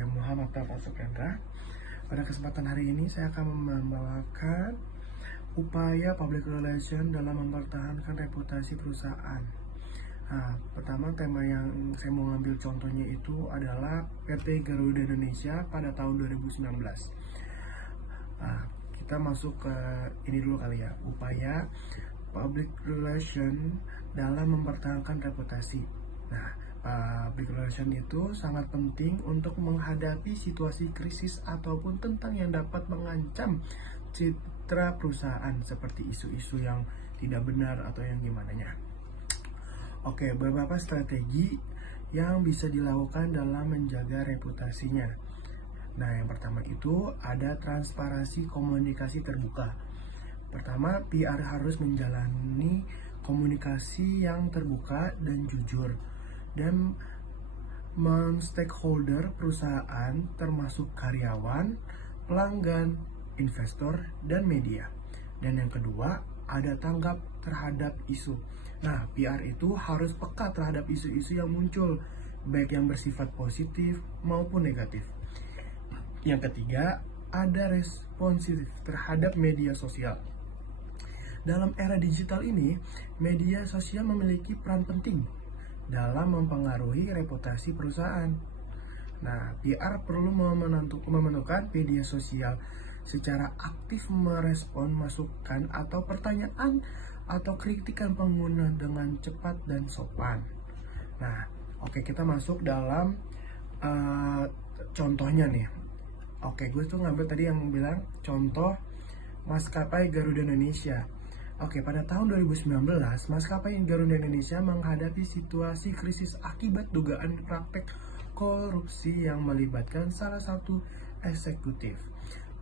saya Muhammad Taufik Sukyandra. Pada kesempatan hari ini saya akan membawakan upaya public relation dalam mempertahankan reputasi perusahaan. Nah, pertama tema yang saya mau ngambil contohnya itu adalah PT Garuda Indonesia pada tahun 2019. Nah, kita masuk ke ini dulu kali ya, upaya public relation dalam mempertahankan reputasi. Nah, public relation itu sangat penting untuk menghadapi situasi krisis ataupun tentang yang dapat mengancam citra perusahaan seperti isu-isu yang tidak benar atau yang gimananya. Oke, beberapa strategi yang bisa dilakukan dalam menjaga reputasinya. Nah, yang pertama itu ada transparansi komunikasi terbuka. Pertama, PR harus menjalani komunikasi yang terbuka dan jujur dan stakeholder perusahaan termasuk karyawan, pelanggan, investor, dan media. Dan yang kedua, ada tanggap terhadap isu. Nah, PR itu harus peka terhadap isu-isu yang muncul, baik yang bersifat positif maupun negatif. Yang ketiga, ada responsif terhadap media sosial. Dalam era digital ini, media sosial memiliki peran penting dalam mempengaruhi reputasi perusahaan. Nah, PR perlu mementukan media sosial secara aktif merespon masukan atau pertanyaan atau kritikan pengguna dengan cepat dan sopan. Nah, oke, kita masuk dalam contohnya nih. Oke, gue tuh ngambil tadi yang bilang contoh maskapai Garuda Indonesia. Oke, pada tahun 2019, maskapai Garuda Indonesia menghadapi situasi krisis akibat dugaan praktek korupsi yang melibatkan salah satu eksekutif.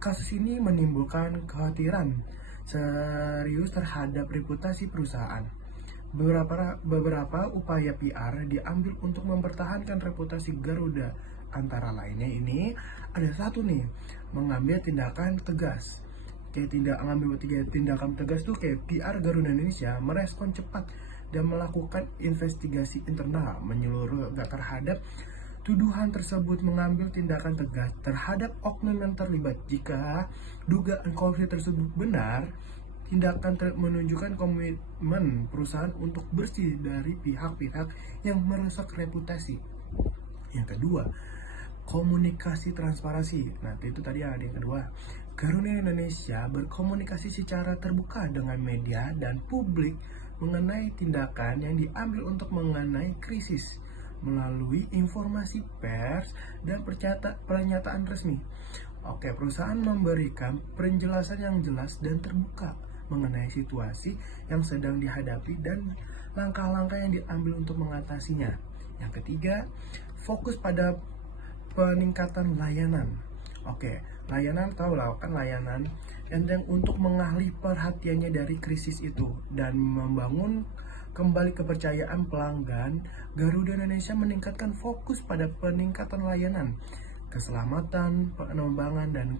Kasus ini menimbulkan kekhawatiran serius terhadap reputasi perusahaan. Beberapa upaya PR diambil untuk mempertahankan reputasi Garuda. Antara lainnya ini ada satu nih, mengambil tindakan tegas. Tindakan tegas tuh kayak PR Garuda Indonesia merespon cepat dan melakukan investigasi internal menyeluruh terhadap tuduhan tersebut, mengambil tindakan tegas terhadap oknum yang terlibat. Jika dugaan korupsi tersebut benar, tindakan menunjukkan komitmen perusahaan untuk bersih dari pihak-pihak yang merusak reputasi. Yang kedua, komunikasi transparansi. Nah, itu tadi ada yang kedua. Garuda Indonesia berkomunikasi secara terbuka dengan media dan publik mengenai tindakan yang diambil untuk mengenai krisis melalui informasi pers dan pernyataan resmi. Oke, perusahaan memberikan penjelasan yang jelas dan terbuka mengenai situasi yang sedang dihadapi dan langkah-langkah yang diambil untuk mengatasinya. Yang ketiga, fokus pada peningkatan layanan. Oke, layanan tahu lah kan layanan yang untuk mengalih perhatiannya dari krisis itu dan membangun kembali kepercayaan pelanggan. Garuda Indonesia meningkatkan fokus pada peningkatan layanan, keselamatan penerbangan dan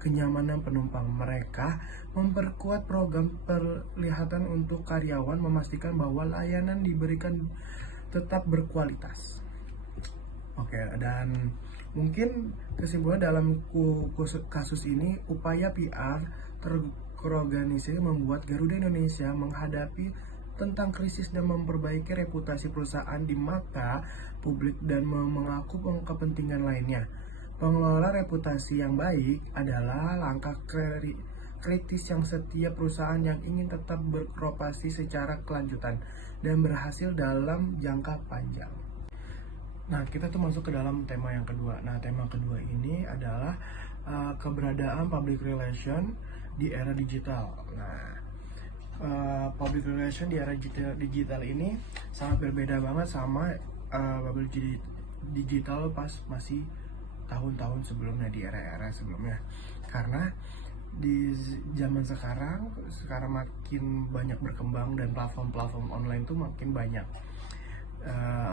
kenyamanan penumpang. Mereka memperkuat program perlihatan untuk karyawan, memastikan bahwa layanan diberikan tetap berkualitas. Oke, dan mungkin kesimpulan dalam kasus ini, upaya PR terorganisir membuat Garuda Indonesia menghadapi tentang krisis dan memperbaiki reputasi perusahaan di mata publik dan mengaku kepentingan lainnya. Pengelola reputasi yang baik adalah langkah kritis yang setiap perusahaan yang ingin tetap beroperasi secara kelanjutan dan berhasil dalam jangka panjang. Nah, kita tuh masuk ke dalam tema yang kedua. Nah, tema kedua ini adalah keberadaan public relation di era digital. Nah, public relation di era digital ini sangat berbeda banget sama public digital pas masih tahun-tahun sebelumnya, di era-era sebelumnya. Karena di zaman sekarang makin banyak berkembang dan platform-platform online tuh makin banyak.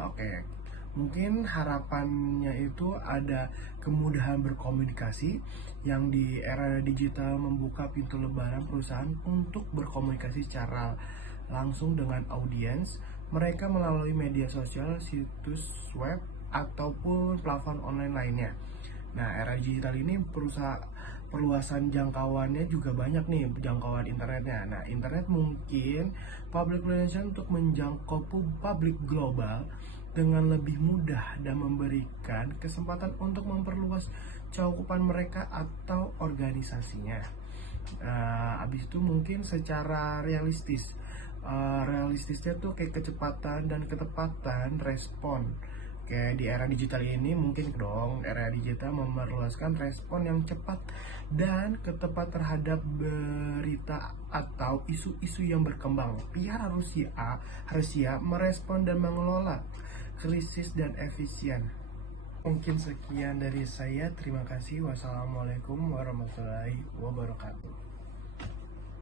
Oke. Mungkin harapannya itu ada kemudahan berkomunikasi yang di era digital membuka pintu lebaran perusahaan untuk berkomunikasi secara langsung dengan audiens mereka melalui media sosial, situs web, ataupun platform online lainnya. Nah, era digital ini perluasan jangkauannya juga banyak nih, jangkauan internetnya. Nah, internet mungkin public relation untuk menjangkau publik global dengan lebih mudah dan memberikan kesempatan untuk memperluas cakupan mereka atau organisasinya. Abis itu mungkin secara realistisnya tuh kayak kecepatan dan ketepatan respon. Kayak di era digital ini mungkin dong, era digital memerluaskan respon yang cepat dan ketepat terhadap berita atau isu-isu yang berkembang. Pihak harus siap merespon dan mengelola krisis dan efisien. Mungkin sekian dari saya. Terima kasih. Wassalamualaikum warahmatullahi wabarakatuh.